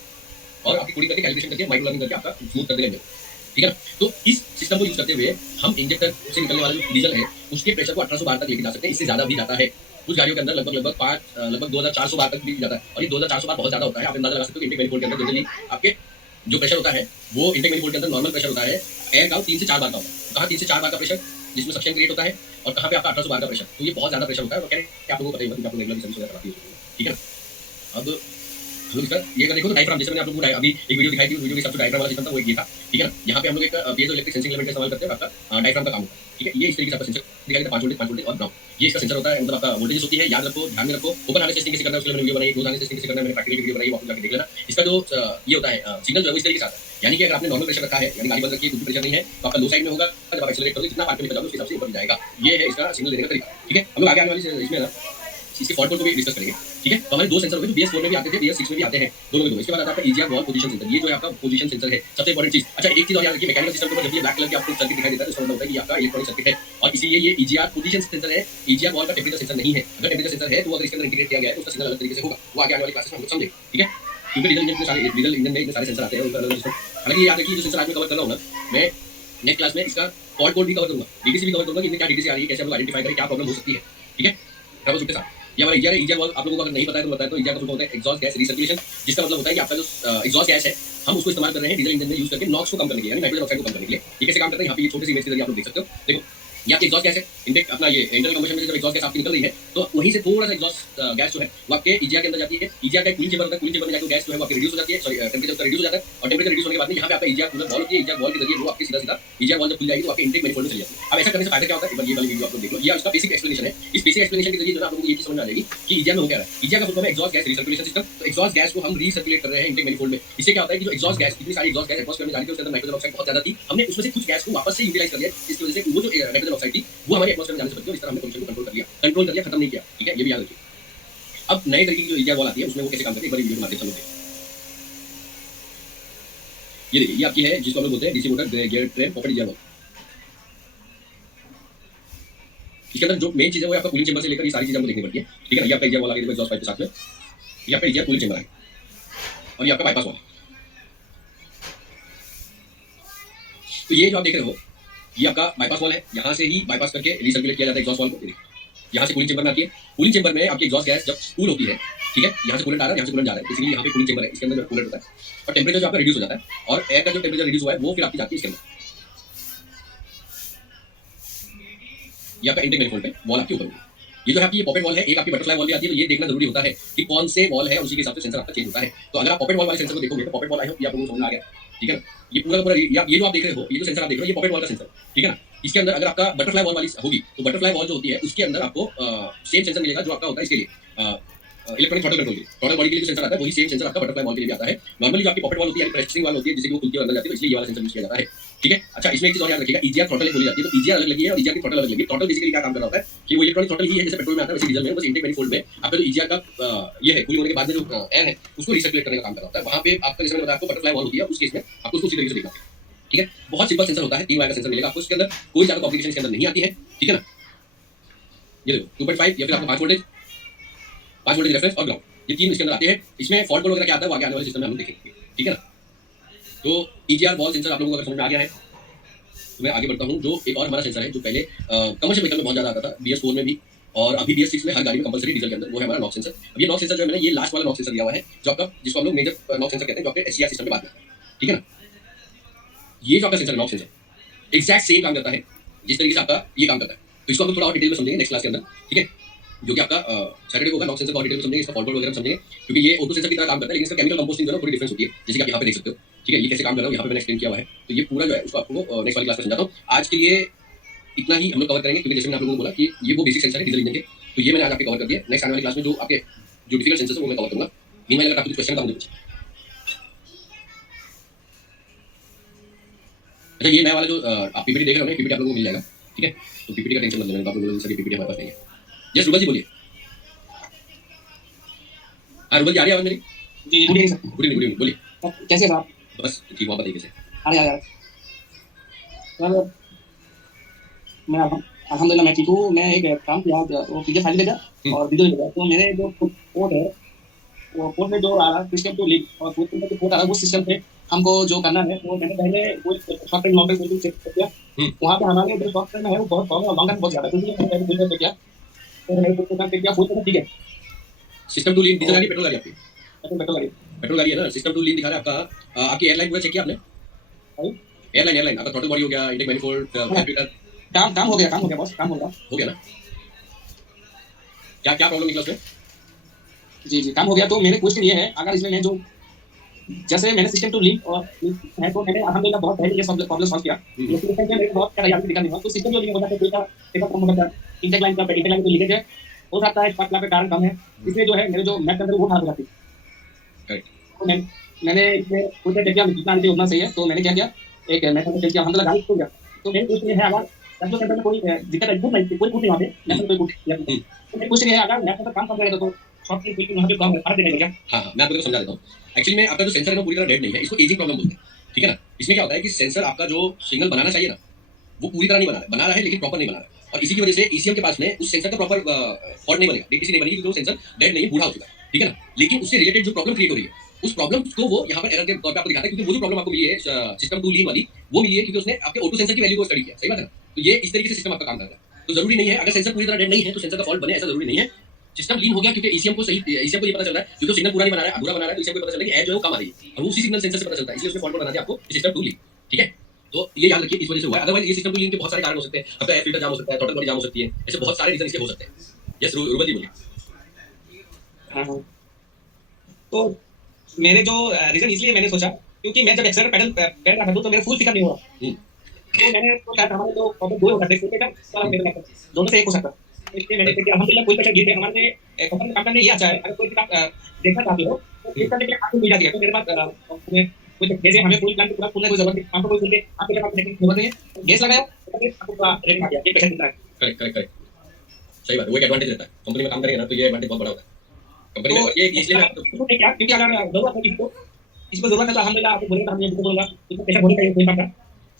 और आपकी कोडिंग करके कैलिब्रेशन करके माइक्रो लर्निंग करके आपका स्मूथ कर देगा। ठीक है ना, तो इस सिस्टम को यूज करते हुए हम इंजेक्टर से निकलने वाला जो डीजल है उसके प्रेशर को 1800 बार तक लेके जा सकते हैं, इससे ज्यादा भी जाता है। कुछ गाड़ियों के अंदर लगभग 2400 बार तक भी जाता है, और ये 2400 बार बहुत ज्यादा होता है। आप अंदाजा लगा सकते हो कि इंटेक मैनिफोल्ड के अंदर जनरली आपके जो प्रेशर होता है वो इंटेक मैनिफोल्ड के अंदर नॉर्मल प्रेशर होता है एयर का 3 से 4 बार का होता है। कहाँ 3 से 4 बार का प्रेशर जिसमें सक्शन क्रिएट होता है, और कहाँ पे आपका 1800 बार का प्रेशर, तो ये बहुत ज्यादा प्रेशर होता है। क्या आप लोगों को पता ही होगा, आप लोग रेगुलर सर्विस वगैरह कराती है। ठीक है, अब हम लोग इसका ये अगर देखो तो डायफ्राम, जैसे मैंने आप लोगों को अभी एक वीडियो दिखाई थी, उस वीडियो के हिसाब से डायफ्राम वाला सिस्टम था वो ये था। ठीक है ना, यहाँ पे हम लोग एक पीएजो इलेक्ट्रिक सेंसिंग एलिमेंट का इस्तेमाल करते हैं, आपका डायफ्राम का काम होता है। ठीक है, ये इस तरीके से आपका सेंसर दिखाई देता है, 5 वोल्टेज और ग्राउंड, ये इसका सेंसर होता है, मतलब आपका वोल्टेज होती है। याद रखो, ध्यान में रखो, ओपन हार्नेस टेस्टिंग कैसे करना है उसके लिए मैंने वीडियो बनाई, क्लोज हार्नेस टेस्टिंग कैसे करना है मैंने प्रैक्टिकल वीडियो बनाई, वो आप जाके देख लेना। इसका जो ये होता है सिग्नल जो है वो इस तरीके से आता है, यानी कि अगर आपने नॉर्मल प्रेशर रखा है, यानी गाड़ी बंद रखी है, कुछ प्रेशर नहीं है, तो आपका लो साइड में होगा, जब आप एक्सेलरेट करोगे जितना आरपीएम पे जाओगे उसके हिसाब से ऊपर जाएगा। ये है इसका सिग्नल देने का तरीका। ठीक है, हम लोग आगे आने वाली इसमें ना इसके फॉल्ट को भी डिस्कस करेंगे। ठीक है, तो हमारे 2 सेंसर हो गए, BS4 में भी आते थे, BS6 में भी आते हैं, दोनों में दो। इसके बाद आता है EGR वॉल पोजीशन सेंसर, ये जो है आपका पोजीशन सेंसर है, सबसे इंपॉर्टेंट चीज। अच्छा, एक चीज और याद रखिए, मैकेनिकल सिस्टम के ऊपर जब ये ब्लैक कलर की आपको सर्किट दिखाई देता है तो इसका मतलब होता है कि आपका इलेक्ट्रॉनिक सर्किट है, और इसीलिए ये EGR पोजीशन सेंसर है, EGR वॉल का टेम्परेचर सेंसर नहीं है। अगर टेम्परेचर सेंसर है तो अगर इसके अंदर इंटीग्रेट किया गया है तो उसका सिग्नल अलग तरीके से होगा, वो आगे आने वाली क्लासेस में हम लोग समझेंगे। ठीक है, क्योंकि डीजल इंजन में सारे सेंसर आते हैं, उनका अलग सिस्टम। हालांकि याद रखिए, जो सेंसर आज मैं कवर कर रहा हूँ ना, मैं नेक्स्ट क्लास में इसका फॉल्ट कोड भी कवर करूंगा, डीडीसी भी कवर करूंगा कि इनमें क्या डीडीसी आ रही है, कैसे हम लोग आइडेंटिफाई करें, क्या प्रॉब्लम हो सकती है। ठीक है, ट्रबल के साथ ये हमारा EGR है। EGR वॉल्व आप लोगों को अगर नहीं पता है तो बताया, तो EGR का मतलब होता है एग्जॉस्ट गैस रिसर्कुलेशन, जिसका मतलब होता है कि आपका जो एग्जॉस्ट गैस है हम उसको इस्तेमाल कर रहे हैं डीजल इंजन में यूज करके नॉक्स को कम करने के लिए, यानी नाइट्रोजन ऑक्साइड को कम करने के लिए। ये कैसे काम करता है, यहाँ पे ये छोटे से इमेज के जरिए आप लोग देख सकते हो। देखो, ये आपकी एग्जॉस्ट गैस है, इनटेक अपना ये इंटरनल कंबशन में जब एग्जॉस्ट गैस आपकी निकल रही है तो वहीं से थोड़ा सा एग्जॉस्ट गैस जो है वो आपके EGR के अंदर जाती है। EGR का कूलिंग चेंबर होता है, कूलिंग चेंबर में जाकर गैस जो है वो आपकी रिड्यूस हो जाती है, सॉरी टेंपरेचर उसका रिड्यूस हो जाता है, और टेंपरेचर रिड्यूस होने के बाद में यहाँ पे आपका EGR कूलर वॉल्व होती है, EGR वॉल्व के जरिए वो आपके सीधा EGR वॉल्व जब खुल जाएगी तो आपके इंटेक मैनिफोल्ड में चली जाती है। अब ऐसा करने से फायदा क्या होता है, एक बार ये वाली वीडियो आप लोग देख लो, ये इसका बेसिक एक्सप्लेनेशन है। इस बेसिक एक्सप्लेनेशन के जरिए जो है आप लोगों को ये चीज समझ में आ जाएगी कि EGR में हो क्या रहा है। EGR का मतलब है एग्जॉस्ट गैस रिसर्कुलेशन सिस्टम, तो एग्जॉस्ट गैस को हम रीसर्कुलेट कर रहे हैं इंटेक मैनिफोल्ड में। इससे क्या होता है कि जो एग्जॉस्ट गैस, इतनी सारी एग्जॉस्ट गैस एटमॉस्फेयर में जा रही थी, उसके अंदर नाइट्रोजन ऑक्साइड बहुत ज्यादा थी, हमने उसमें से कुछ गैस को वापस से यूटिलाइज कर लिया, इसकी वजह से वो जो नाइट्रोजन ऑक्साइड थी वो हमारे एटमॉस्फेयर में जाने से बच गई, और इस तरह हमने पोल्यूशन को कंट्रोल कर लिया, खत्म नहीं किया। ठीक है, ये भी याद रखिए। अब नए तरीके की जो EGR वॉल आती है उसमें वो कैसे काम करती है, एक बार वीडियो के माध्यम से समझते हैं। ये देखिए, ये आपकी है जिसको हम लोग बोलते हैं DC motor gear train pocket EGR wall. इसके अंदर जो मेन चीज है वो आपका कूलिंग चेंबर से लेकर ये सारी चीजें हमको देखनी पड़ती है। ठीक है ना, ये आपका EGR वॉल आगे एग्जॉस्ट पाइप के साथ में, ये आपका EGR कूलिंग चेंबर है, और ये आपका बाईपास वॉल है। तो ये जो आप देख रहे हो ये आपका बाईपास वॉल है, यहाँ से ही बाईपास करके रिसर्कुलेट किया जाता है एग्जॉस्ट वॉल को। यहाँ से कूलिंग चेंबर में आती है, कूलिंग चेंबर में आपकी एग्जॉस्ट गैस जब कूल होती है, ठीक है, यहाँ से कूलेंट आ रहा है, यहाँ से कूलेंट जा रहा है, इसलिए यहाँ पे कूलिंग चेंबर है, इसके अंदर जो कूलेंट होता है, और टेम्परेचर जो आपका रिड्यूस हो जाता है, और एयर का जो टेम्परेचर रिड्यूस हुआ है वो फिर आपकी जाती है इसके अंदर, ये आपका इंटेक मैनिफोल्ड पे वॉल आपकी ऊपर होगी। ये जो है आपकी ये पॉकेट वॉल है, एक आपकी बटरफ्लाई वॉल भी आती है, तो ये देखना जरूरी होता है कि कौन से वॉल है, उसी के हिसाब से सेंसर आपका चेंज होता है। तो अगर आप पॉकेट वॉल वाले सेंसर को देखोगे तो पॉकेट वॉल आई हो, ये आप लोगों को समझ आ गया। ठीक है ना, ये पूरा का पूरा ये जो आप देख रहे हो, ये जो सेंसर आप देख रहे हो, ये पॉकेट वॉल का सेंसर। ठीक है ना, इसके अंदर अगर आपका बटरफ्लाई वॉल वाली होगी तो बटरफ्लाई वॉल जो होती है उसके अंदर आपको सेम सेंसर मिलेगा जो आपका होता है इसके लिए इलेक्ट्रॉनिक थ्रॉटल कंट्रोल के लिए। थ्रॉटल बॉडी के लिए जो सेंसर आता है वही सेम सेंसर आपका बटरफ्लाई वॉल के लिए भी आता है। नॉर्मली जो आपकी पॉकेट वॉल होती है यानी प्रेसिंग वॉल होती है जिससे कि वो खुलती है अंदर जाती है, तो इसलिए ये वाला सेंसर यूज किया जाता है। ठीक है, अच्छा इसमें एक चीज और याद रखिएगा, ईजीआर थ्रॉटल बोली जाती है, तो ईजीआर अलग लगी है और ईजीआर की थ्रॉटल अलग लगी है। थ्रॉटल बेसिकली क्या काम कर रहा होता है कि वो इलेक्ट्रॉनिक थ्रॉटल ही है जैसे पेट्रोल में आता है वैसे डीजल में, बस इनटेक मैनिफोल्ड में आपका जो ईजीआर का ये है कूलिंग होने के बाद में जो एयर है उसको रिसर्कुलेट करने का काम कर रहा होता है। वहां पे आपका जैसे मैंने बताया आपको बटरफ्लाई वॉल होती है, उस केस में आपको उसको उसी तरीके से देखना है। ठीक है, बहुत सिंपल सेंसर होता है, 3 वायर का सेंसर मिलेगा आपको, इसके अंदर कोई ज्यादा कॉम्प्लिकेशन इसके अंदर नहीं आती है। ठीक है ना, ये देखो 2.5 या फिर आपको 5 वोल्टेज रेफरेंस और ग्राउंड, ये 3 इसके अंदर आते हैं। इसमें फॉल्ट कोड वगैरह क्या आता है वो आगे आने वाले सिस्टम में हम देखेंगे। ठीक है ना, तो ईजीआर वॉल सेंसर आप लोगों को अगर समझ में आ गया है तो मैं आगे बढ़ता हूँ। जो एक और हमारा सेंसर है जो पहले कमर्शियल व्हीकल में बहुत ज्यादा आता था, BS4 में भी और अभी BS6 में हर गाड़ी में कंपलसरी डीजल के अंदर, वो है हमारा नॉक सेंसर। अब ये नॉक सेंसर जो है मैंने ये लास्ट वाला नॉक सेंसर दिया हुआ है जो आपका जिसको हम लोग मेजर नॉक सेंसर कहते हैं, जो आपके SCR सिस्टम में बात करते हैं। ठीक है ना, ये जो आपका sensor knock sensor exact same काम करता है जिस तरीके से आपका ये काम करता है। तो इसको हम थोड़ा और डिटेल में समझेंगे नेक्स्ट क्लास के अंदर। ठीक है, जो कि आपका सैटरडे को होगा, नॉक सेंसर को और डिटेल में समझेंगे, इसका फॉल्ट कोड वगैरह समझेंगे क्योंकि ये ऑटो सेंसर की तरह काम करता है लेकिन इसका केमिकल कंपोजिशन जो है थोड़ी डिफरेंस होती है, जैसे कि आप यहाँ पे देख सकते हो। ठीक है, ये कैसे काम कर रहा है यहाँ पे मैंने एक्सप्लेन किया हुआ है, तो ये पूरा जो है उसको आपको नेक्स्ट वाली क्लास में समझाता हूँ। आज के लिए इतना ही हम लोग कवर करेंगे क्योंकि जैसे मैंने आप लोगों को बोला कि ये वो बेसिक सेंसर है डीजल इंजन के, तो ये मैंने आज आपके कवर कर दिया। नेक्स्ट आने वाली क्लास में जो आपके जो डिफिकल्ट सेंसर है वो मैं कवर करूंगा। मीनवाइल अगर आपको कुछ क्वेश्चन का मुझे पूछिए। अच्छा, ये नया वाला जो आप PPT देख रहे हो, PPT आप लोगों को मिल जाएगा। ठीक है, तो PPT का टेंशन मत लेना, आप लोगों को सभी PPT हमारे पास नहीं है। यस रूबल जी बोलिए। हाँ रूबल जी, आ रही है आवाज मेरी? जी good evening sir. Good evening, good evening, बोलिए। कैसे हैं आप? बस ठीक हुआ तरीके से। अरे यार सर, मैं अल्हम्दुलिल्लाह मैं ठीक हूँ। मैं एक काम किया, वो PDF फाइल भेजा और वीडियो भेजा, तो मेरे जो पोर्ट है वो पोर्ट में जो आ रहा सिस्टम टू लिंक और पोर्ट में जो पोर्ट आ रहा है वो सिस्टम पे हमको जो करना है वो मैंने पहले वो सॉफ्टवेयर लॉन्ग टर्म चेक किया। वहाँ पे हमारे जो सॉफ्टवेयर में है वो बहुत लॉन्ग टर्म बहुत ज़्यादा है, तो मैंने पहले फुल किया, तो मैंने फुल चेक किया, फुल ठीक है। सिस्टम टू लीन डीजल गाड़ी पेट्रोल गाड़ी आपकी? पेट्रोल गाड़ी है ना। सिस्टम टू लीन दिखा रहा है आपका। आपकी एयरलाइन पूरा चेक किया आपने? एयरलाइन आपका थ्रॉटल बॉडी हो गया, इंटेक मैनिफोल्ड, एयर फिल्टर काम हो गया बॉस, काम हो गया ना? क्या क्या प्रॉब्लम निकला उसमें? जी काम हो गया। तो मेरे क्वेश्चन ये है, अगर इसमें मैं जो जैसे मैंने सिस्टम टू लिंक और है तो मैंने अल्हम्दुलिल्लाह बहुत पहले ये प्रॉब्लम सॉल्व किया, लेकिन इसमें मेरे बहुत सारा याद दिखा नहीं हुआ। तो सिस्टम जो लिंक होता है कोई का एक कम होता है, इंटेक लाइन का इंटेक लाइन को लीकेज है, हो सकता है स्पार्क प्लग के कारण कम है, इसलिए जो है मेरे जो मैथ के अंदर वो खराब हो जाती है। करेक्ट, तो मैंने इसमें कुछ देखा जितना नहीं उतना सही है, तो मैंने क्या किया, एक मैथ का चेक किया, अल्हम्दुलिल्लाह गाड़ी हो गया। तो मेरे क्वेश्चन है, अगर सब सेंटर में कोई दिक्कत है, कुछ नहीं, कोई कुछ नहीं वहां पे मैथ कोई कुछ किया, तो मेरे क्वेश्चन है, अगर मैथ का काम कर रहा है तो सॉफ्टवेयर बिल्कुल वहां पे काम फर्क देगा क्या? हाँ मैं आपको समझा देता हूँ। एक्चुअली में आपका जो सेंसर है वो पूरी तरह डेड नहीं है, इसको एजिंग प्रॉब्लम बोलते हैं। ठीक है ना, इसमें क्या होता है कि सेंसर आपका जो सिग्नल बनाना चाहिए ना वो पूरी तरह नहीं बना रहा है लेकिन प्रॉपर नहीं बना रहा है, और इसी की वजह से ECM के पास में उस सेंसर का प्रॉपर फॉल्ट नहीं बनेगा, DTC नहीं बनेगी क्योंकि वो सेंसर डेड नहीं है, बूढ़ा हो चुका है। ठीक है ना, लेकिन उससे रिलेटेड जो प्रॉब्लम क्रिएट हो रही है उस प्रॉब्लम को वो यहाँ पर एरर के तौर पे आपको दिखाता है, क्योंकि वो जो प्रॉब्लम आपको मिली है सिस्टम टू लीन वाली वो मिली है क्योंकि उसने आपके ऑटो सेंसर की वैल्यू को स्टडी किया। सही बात है ना, तो ये इस तरीके से सिस्टम आपका काम कर रहा है। तो जरूरी नहीं है अगर सेंसर पूरी तरह डेड नहीं है तो सेंसर का फॉल्ट बने, ऐसा जरूरी नहीं है। सिस्टम लीन हो गया क्योंकि ECM को ये पता चल रहा है क्योंकि सिग्नल पूरा नहीं बना रहा है, अधूरा बना रहा है, तो ECM को पता चल रहा है कि एयर जो है वो कम आ रही है और उसी सिग्नल सेंसर से पता चलता है, इसलिए उसने फॉल्ट बना दिया आपको सिस्टम टू लीन। ठीक है, तो ये याद रखिए इस वजह से हुआ है। अदरवाइज ये सिस्टम टू लीन के बहुत सारे कारण हो सकते हैं, आपका एयर फिल्टर जाम हो सकता है, थ्रॉटल बॉडी जाम हो सकती है, ऐसे बहुत सारे रीजन इसके हो सकते हैं। यस रूबल जी बोलिए। तो मेरे जो रीजन इसलिए मैंने सोचा क्योंकि मैं जब एक्सेलरेटर पेडल पैर रहा था तो मेरा फुल फिकर नहीं हुआ, तो मैंने सोचा हमारे जो प्रॉब्लम दो हो सकते हैं, दोनों से एक हो सकता है, इसलिए मैंने देखा अल्हम्दुलिल्लाह कोई पैसा गिर गया। हमारे कंपनी काम करने ये अच्छा है, अगर कोई किताब देखना चाहते हो तो इस तरह के आपको मिल जाती है। तो मेरे पास कुछ जैसे हमें फुल प्लान पूरा खुलने की जरूरत है, आपको कोई खुलने आपके जब आप देखने की जरूरत नहीं है, गैस लगाया तो आपको पूरा रेट आ गया, ये पैसा कितना है। करेक्ट, सही बात है, वो एक एडवांटेज रहता है कंपनी में काम करेंगे ना, तो ये एडवांटेज बहुत बड़ा होता है कंपनी में। ये इसलिए क्या, क्योंकि अगर जरूरत है इसको जरूरत है तो अल्हम्दुलिल्लाह आपको बोलेगा, हम ये बोलूंगा इसको पैसा बोलने का कोई बात नहीं,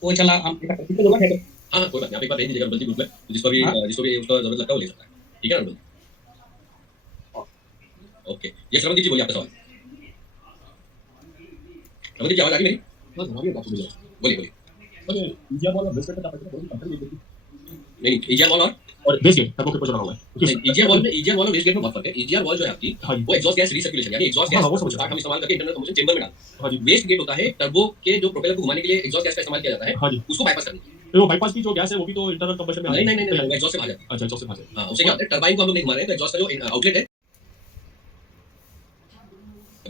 वो चला हम इसको जरूरत है तो हाँ कोई बात नहीं, आप एक बार भेज दीजिएगा रूबल जी ग्रुप में, जिसको भी उसका जरूरत लगता है वो ले सकता है। ठीक है ना रूबल? ओके, यस रमनदीप जी बोलिए आपका सवाल। रमनदीप जी आवाज आ रही मेरी? बोलिए। ईजीआर वॉल और बेस गेट का क्या फर्क है? नहीं, ईजीआर वॉल और बेस गेट टर्बो के ऊपर बना हुआ है। ईजीआर वॉल और बेस गेट में बहुत फर्क है। ईजीआर वॉल जो है आपकी वो एग्जॉस्ट गैस रीसर्कुलेशन यानी एग्जॉस्ट गैस हम इस्तेमाल करके इंटरनल कंबशन चेंबर में डालते हैं। वेस्ट गेट होता है टर्बो के जो प्रोपेलर को घुमाने के लिए एग्जॉस्ट गैस का इस्तेमाल किया जाता है, उसको बाईपास करने के लिए। वो बाईपास की जो गैस है वो भी तो इंटरनल कंबशन में नहीं, एग्जॉस्ट से बाहर जाती है। अच्छा, एग्जॉस्ट से बाहर। हां, उससे क्या होता है, टरबाइन को हम लोग नहीं घुमा रहे हैं, तो एग्जॉस्ट का जो आउटलेट है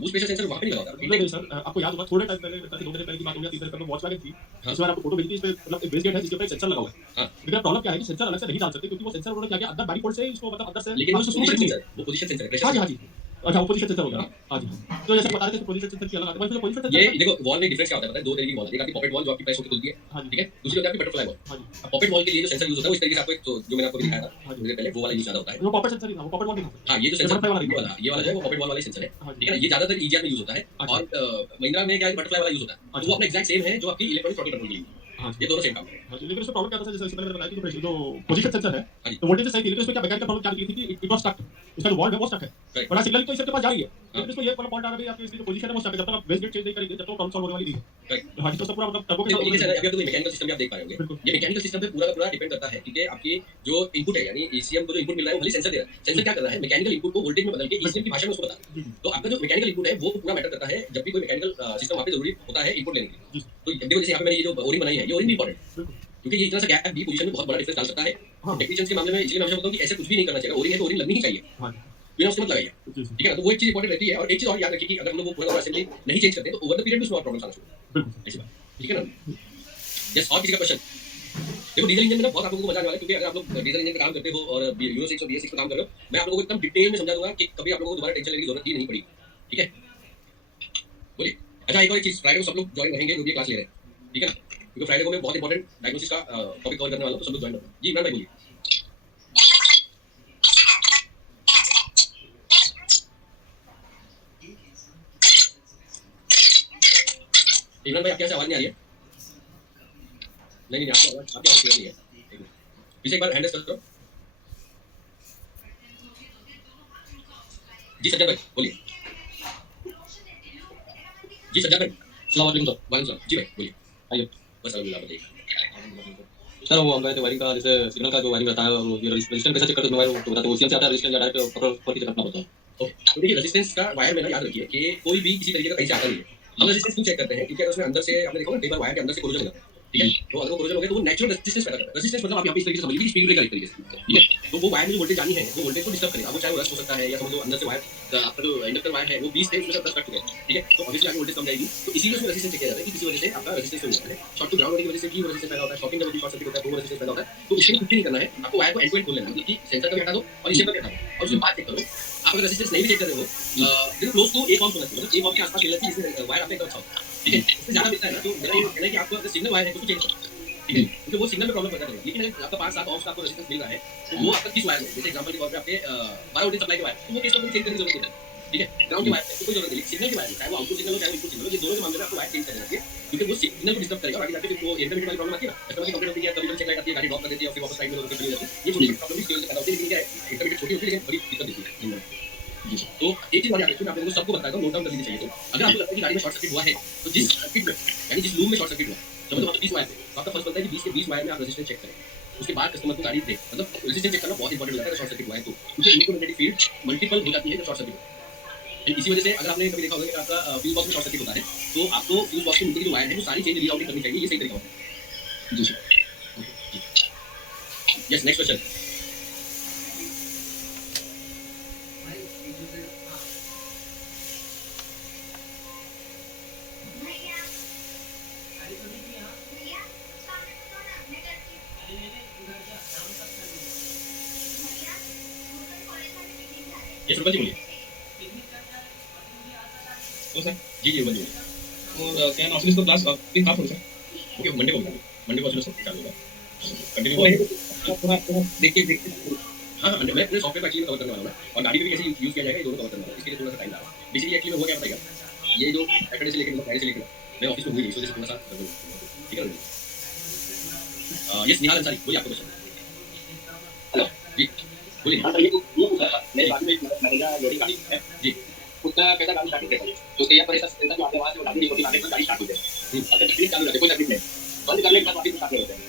बूस्ट प्रेशर सेंसर वहाँ पे नहीं लगा होता नहीं सर, आपको याद होगा थोड़े टाइम पहले, 2 महीने पहले की बात होगी, 3 महीने पहले वॉक्सवैगन थी। हाँ। इस बार आपको फोटो भेजी थी, इस पे मतलब एक बेस गेट है जिसके ऊपर एक सेंसर लगा हुआ है। हाँ। लेकिन प्रॉब्लम क्या है कि सेंसर अलग से नहीं डाल सकते, क्योंकि वो सेंसर उन्होंने क्या किया, अंदर बारी पोर्ट से इसको मतलब अंदर से लेकिन वो शुरू पोजीशन में सेंसर, वो पोजीशन सेंसर है, प्रेशर हाँ जी, सेंसर। हाँ जी। अच्छा, वो पोजीशन सेंसर हो गया। हाँ जी। तो जैसे बता रहे थे कि पोजीशन सेंसर की अलग आता है, वैसे पोजीशन ये सेंसर देखो वॉल में डिफरेंस क्या होता है पता है? दो तरीके की वॉल है, एक आपकी पॉकेट वॉल जो आपकी प्रेस होकर खुलती है, हाँ जी, ठीक है? दूसरी होती है आपकी बटरफ्लाई वॉल। हाँ जी, अब पॉकेट वॉल के लिए जो सेंसर यूज होता है वो इस तरीके से आपको एक जो मैंने आपको अभी दिखाया था हाँ जी। थोड़ी देर पहले, वो वाला यूज ज्यादा होता है। वो पॉकेट सेंसर ही था, वो पॉकेट वॉल नहीं था। हाँ, ये जो ये सेंसर बटरफ्लाई वाला ये नहीं वाला ये वाला जो है वो पॉकेट वॉल वाला ही सेंसर है, हाँ ठीक है जी। ना? ये ज्यादातर ईजीआर में यूज होता है अच्छा। और महिंद्रा में क्या है बटरफ्लाई वाला यूज होता है, तो वो अपना एग्जैक्ट सेम है जो आपकी इलेक्ट्रॉनिक थ्रॉटल कंट्रोल के लिए, हाँ ये दोनों सेम काम है। हाँ जी, लेकिन उसमें प्रॉब्लम क्या था, जैसे पहले मैंने बताया कि जो पोजीशन सेंसर है, हाँ जी। तो वोल्टेज सही थी, लेकिन उसमें क्या मैकेनिकल प्रॉब्लम क्या निकली थी कि इट वाज स्टक। इसका जो वॉल्व है वो स्टक है, Correct. बड़ा सिग्नल तो इसके पास जा रही है, हाँ। लेकिन इसको ये वाला पॉइंट आ रहा है आपकी इसकी जो पोजीशन है वो स्टक है। जब तक आप बेस गेट चेंज नहीं करेंगे, जब तक प्रॉब्लम सॉल्व होने वाली नहीं है। Correct. तो हाँ जी, तो सब पूरा मतलब टर्बो के देखो साथ ये जैसे अभी आप देखो मैकेनिकल सिस्टम भी आप देख पा रहे होंगे, बिल्कुल। ये मैकेनिकल सिस्टम पे पूरा का पूरा डिपेंड करता है, ठीक है? आपकी जो इनपुट है यानी ईसीएम को जो इनपुट मिल रहा है वो खाली सेंसर दे रहा है। सेंसर क्या कर रहा है? मैकेनिकल इनपुट को वोल्टेज में बदल के ईसीएम की भाषा में उसको बता रहा जी, है। जी। तो आपका जो मैकेनिकल इनपुट है वो पूरा मैटर करता है जब भी कोई मैकेनिकल सिस्टम वहाँ पे जरूरी होता है इनपुट लेने के लिए। जी। तो देखो जैसे यहाँ पे मैंने ये जो ओरिंग बनाई है, ये ओरिंग भी इंपॉर्टेंट है बिल्कुल। क्योंकि ये इतना सा गैप बी पोजीशन में बहुत बड़ा डिफरेंस डाल सकता है। हाँ। टेक्नीशियंस के मामले में इसलिए मैं हमेशा बोलता हूँ कि ऐसे कुछ भी नहीं करना चाहिए। ओरिंग है तो ओरिंग लगनी ही चाहिए, हाँ जी, बिना उसके मत लगाइए, जी, जी। ठीक है ना? तो वो एक चीज इंपॉर्टेंट रहती है और एक चीज और याद रखिए कि अगर हम लोग वो पूरा असेंबली नहीं चेंज करते तो ओवर द पीरियड में उसमें प्रॉब्लम आना शुरू होता है। बिल्कुल। ऐसी बात, ठीक है ना? यस, और किसी का क्वेश्चन? देखो डीजल इंजन में ना बहुत आप लोगों को मजा आने वाला है क्योंकि अगर आप लोग डीजल इंजन पे काम करते हो और यूरो 6 और BS 6 पे काम कर रहे हो, मैं आप लोगों को एकदम डिटेल में समझा दूंगा कि कभी आप लोगों को दोबारा टेंशन लेने की जरूरत ही नहीं पड़ी, ठीक है? बोलिए। अच्छा एक और चीज, फ्राइडे को सब लोग ज्वाइन रहेंगे जो भी क्लास ले रहे हैं, ठीक है ना? क्योंकि फ्राइडे को मैं बहुत इंपॉर्टेंट डायग्नोसिस का टॉपिक कवर करने वाला हूं, तो सब लोग ज्वाइन करना। जी इमरान भाई बोलिए। इमरान भाई आपके यहाँ से आवाज नहीं आ रही है? नहीं नहीं आपकी आवाज क्लियर नहीं है। एक मिनट। पीछे एक बार हैंड रेज़ करो। जी सज्जन भाई बोलिए। जी सज्जन भाई अस्सलाम वालेकुम सर। वालेकुम सलाम। जी भाई बोलिए। आइए बस अल्हम्दुलिल्लाह बताइए। सर, वो हम गए थे वायरिंग का, जैसे सिग्नल का जो वायरिंग रहता है वो ये रजिस्टेंस कैसे चेक करते हैं मोबाइल को बता, तो सीएम से आता है रजिस्टेंस या डायरेक्ट प्रॉपर की रखना पड़ता है। ओके, तो देखिए रेजिस्टेंस का वायर में ना याद रखिए कि कोई भी किसी तरीके का कहीं से आता नहीं है। हम रेजिस्टेंस क्यों चेक करते हैं? क्योंकि अगर उसमें अंदर से आपने देखा होगा कई बार वायर के अंदर से कोरोजन हो जाता है, ठीक है? तो अगर वो कोरोजन हो गया तो वो नेचुरल रेजिस्टेंस पैदा करता है। रेजिस्टेंस मतलब आप यहाँ पे इस तरीके से समझ लीजिए स्पीड ब्रेकर एक तरीके से, ठीक है? तो वो वायर में जो वोल्टेज जानी है वो वोल्टेज को डिस्टर्ब करेगा। वो चाहे वो रस्ट हो सकता है या समझ लो अंदर से वायर आपका जो इंडक्टर वायर है वो 20 थे उसमें से 10 कट हो गए, ठीक है? तो ऑब्वियसली आपकी वोल्टेज कम जाएगी। तो इसीलिए उसमें रेजिस्टेंस चेक किया जाता है कि किसी वजह से आपका रेजिस्टेंस हो जाता है। शॉर्ट टू ग्राउंड होने की वजह से भी रेजिस्टेंस पैदा होता है, शॉकिंग जब भी शॉर्ट सर्किट होता है तो वो रेजिस्टेंस पैदा होता है। तो इसके लिए कुछ भी नहीं करना है, आपको वायर को एंड टू एंड खोल लेना है, मतलब कि सेंसर का भी हटा दो और इसे भी हटा दो और उसके बाद चेक करो। आप अगर रेजिस्टेंस नहीं भी चेक कर रहे हो देखो क्लोज टू 1 ओम होना चाहिए, मतलब 1 ओम के आसपास चलना चाहिए जिसमें वायर आपका एकदम अच्छा हो, ठीक है? इससे ज्यादा मिलता है ना तो मेरा ये कहना है कि आपको अगर सिग्नल वायर है तो उसको चेंज करो, ठीक है? क्योंकि वो सिग्नल में प्रॉब्लम पैदा करेगा। लेकिन अगर आपका 5-7 ओम्स का आपको रेजिस्टेंस मिल रहा है तो वो आपका किस वायर में, जैसे एग्जांपल के तौर पे आपके 12 वोल्टेज सप्लाई के वायर, तो वो केस में चेंज करने की जरूरत नहीं है, ठीक है? ग्राउंड के वायर पे तो कोई जरूरत नहीं, सिग्नल के वायर में चाहे वो आउटपुट सिग्नल हो चाहे वो इनपुट सिग्नल हो, ये दोनों के मामले में आपको वायर चेंज करना चाहिए क्योंकि वो सिग्नल को डिस्टर्ब करेगा और आगे जाके फिर वो इंटरमीडिएट वाली प्रॉब्लम आती है ना, कस्टमर की कंप्लेंट होती है, कभी-कभी चेक लाइट आती है, गाड़ी ड्रॉप कर देती है और फिर वापस साइड में रोक के चली जाती है। ये छोटी प्रॉब्लम इसकी वजह से पैदा होती है, लेकिन क्या है इंटरमीडिएट छोटी होती है लेकिन बड़ी दिक्कत देती है। जी तो एक चीज और याद रखिए, मैं आप लोगों को सबको बताता हूँ, नोट डाउन कर लीजिए चाहिए तो। अगर आपको लगता है कि गाड़ी में शॉर्ट सर्किट हुआ है तो जिस सर्किट में यानी जिस लूप में शॉर्ट सर्किट हुआ समझो वहाँ पे 20 वायर थे, तो आपका फर्स्ट बनता है कि 20 के 20 वायर में आप रेजिस्टेंस चेक करें। उसके बाद कस्टमर को गाड़ी दे, मतलब रेजिस्टेंस चेक करना बहुत इंपॉर्टेंट होता है शॉर्ट सर्किट हुआ है तो, क्योंकि इलेक्ट्रोमैग्नेटिक फील्ड मल्टीपल हो जाती है जब शॉर्ट सर्किट होता है। इसी वजह से अगर आपने कभी देखा होगा कि आपका फ्यूज बॉक्स में शॉर्ट सर्किट होता है तो आपको फ्यूज बॉक्स के नीचे की जो वायर है वो सारी चेंज रीआउटिंग करनी चाहिए, ये सही तरीका होता है। जी yes next question. Yes Rupal ji बोलिए। तो सर जी रुपल जी बोलिए। और क्या ऑफिस को क्लास भी था सर। ओके मंडे को चलो सब चालू होगा, कंटिन्यू थोड़ा देखिए हाँ हाँ मैं अपने सॉफ्टवेयर एक्चुअली कवर करने वाला हूँ और गाड़ी पे भी कैसे यूज किया जाएगा ये दोनों कवर करने वाला हूँ, इसके लिए थोड़ा सा टाइम लगा। बेसिकली एक्चुअली मैं वो क्या बताएगा, ये जो सैटरडे से लेकर मतलब फ्राइडे से लेकर मैं ऑफिस में हुई नहीं, इस वजह से थोड़ा सा ठीक है ना? यस निहाल अंसारी बोलिए आपका क्वेश्चन। हेलो जी बोलिए। हाँ सर, ये पूछा था मेरे बाजू में एक मैनेजर लोडिंग गाड़ी है जी उसका कैसा गाड़ी स्टार्ट करते हैं तो उसके यहाँ पर ऐसा सेंसर जो आते हैं वहाँ से वो गाड़ी रिकॉर्डिंग आने पर गाड़ी स्टार्ट हो जाए। अच्छा तकलीफ चालू रहती है, कोई तकलीफ नहीं, बंद करने के बाद वापस स्टार्ट होते हैं।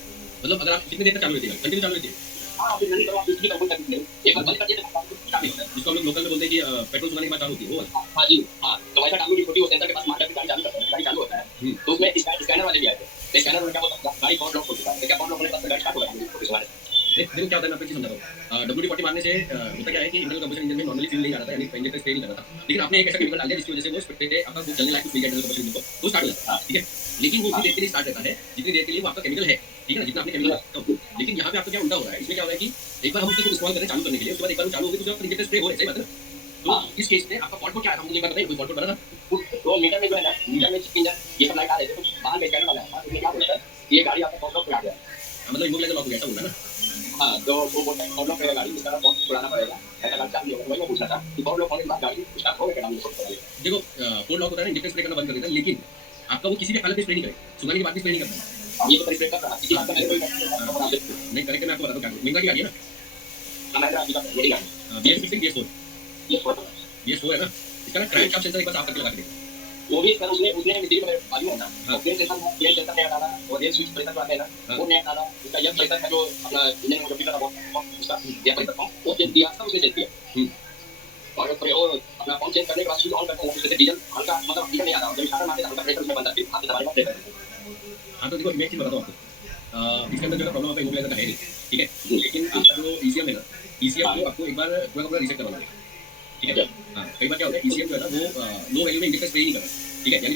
मतलब अगर आप कितनी देर तक चालू रहती है, कंटिन्यू चालू रहती है? हाँ फिर नहीं करो आप इसकी कोई तकलीफ नहीं, एक बार बंद कर दिया तो आपको स्टार्ट नहीं होता है। जिसको हम लोग लोकल में बोलते हैं कि पेट्रोल सुनाने के बाद चालू होती है वो वाला। हाँ जी हाँ, तो वैसा टांगू की छोटी वो सेंसर के पास मार करके गाड़ी चालू करते हैं, गाड़ी चालू होता है। तो उसमें स्कैनर वाले भी आए थे, स्कैनर में क्या बोलता है गाड़ी कौन लॉक हो चुका है, क्या कौन लॉक होने के बाद गाड़ी स्टार्ट हो गई। देखो क्या होता है, मैं आपको एक चीज समझाता हूँ। WD-40 मारने से होता क्या है कि इंटरनल कंबशन इंजन में नॉर्मली फ्यूल नहीं आ रहा था, यानी इंजेक्टर स्प्रे नहीं कर रहा था। लेकिन आपने एक ऐसा केमिकल डाल दिया जिसकी वजह से वो स्प्रे आपका वो चलने लायक कुछ मिल गया इंटरनल कंबशन इंजन को, वो स्टार्ट हो जाता है, ठीक है। लेकिन वो उतनी देर के लिए स्टार्ट रहता है जितनी देर के लिए वो आपका केमिकल है, ठीक है ना, जितना आपने केमिकल। लेकिन यहाँ पे आपको क्या उल्टा हो रहा है, इसमें क्या हो रहा है कि एक बार हम उसको इस्तेमाल करें चालू करने के लिए, उसके बाद एक बार वो चालू हो गई तो उसके बाद इंजेक्टर स्प्रे हो रहा है, सही बात है ना? तो इस केस में आपका फॉल्ट कोड क्या है, हम मुझे एक बार बताइए, कोई फॉल्ट कोड बना था? तो मीटर में जो है ना, मीटर में इंजन ये सब लाइट आ रहे थे, तो बाहर में स्कैनर लगा था, उसमें क्या बोला था, ये गाड़ी आपका कॉन्ट्रैक्ट पे आ गया। मतलब इमोबिलाइजर लॉक हो गया, ऐसा बोल रहा है ना? हाँ, तो वो बोलता है कॉन्ट्रैक्ट पे गाड़ी इसका कॉस्ट छुड़ाना पड़ेगा, ऐसा गाड़ी चालू होगा। वही मैं पूछना था कि बहुत लोग होने के बाद गाड़ी स्टार्ट हो गया, देखो कोड लॉक होता है ना, इंजेक्टर स्प्रे करना बंद कर देता है, लेकिन आपका वो किसी भी हालत में स्प्रे नहीं करे, सुनाने के बाद भी स्प्रे नहीं करता है। ये तो स्प्रे कर रहा है, इसी बात का मेरे कोई नहीं करेक्ट, मैं आपको बताता हूँ क्या महिंद्रा की गाड़ी है ना, हमारा अभी तक यही गाड़ी BS6 BS4 ये फोटो BS4 है ना, इसका ना क्रैंक शाफ्ट सेंसर एक बार साफ करके लगा के देखो। वो भी सर उसने उसने मिस्त्री में मालूम है ना, हाँ। प्लेन स्टेशन ने डाला और ये स्विच प्रेशर जो आते हैं ना, हाँ। वो ने डाला, उसका ये प्रेशर है जो अपना इंजन में जो फिल्टर है उसका ये प्रेशर पंप वो चेंज दिया था, उसे चेंज किया। और अपना पंप चेंज करने के बाद स्विच ऑन करते हैं, उससे डीजल हल्का मतलब डीजल नहीं आ रहा, जब स्टार्टर मारते हैं हल्का प्रेशर उसमें बनता है, फिर हाथ से दबाने का प्रेशर। हाँ तो देखो मैं एक चीज बताता हूँ आपको, इसके अंदर जो है प्रॉब्लम आपका इमोबिलाइजर का है नहीं, ठीक है, लेकिन आपका जो ECM है ना, ECM को आपको एक बार पूरा का पूरा रीसेट करवाना है, ठीक है। हाँ कई बार क्या होता है ECM जो है ना वो लो वैल्यू में इंजेक्टर स्प्रे नहीं कर रहा है, ठीक है, यानी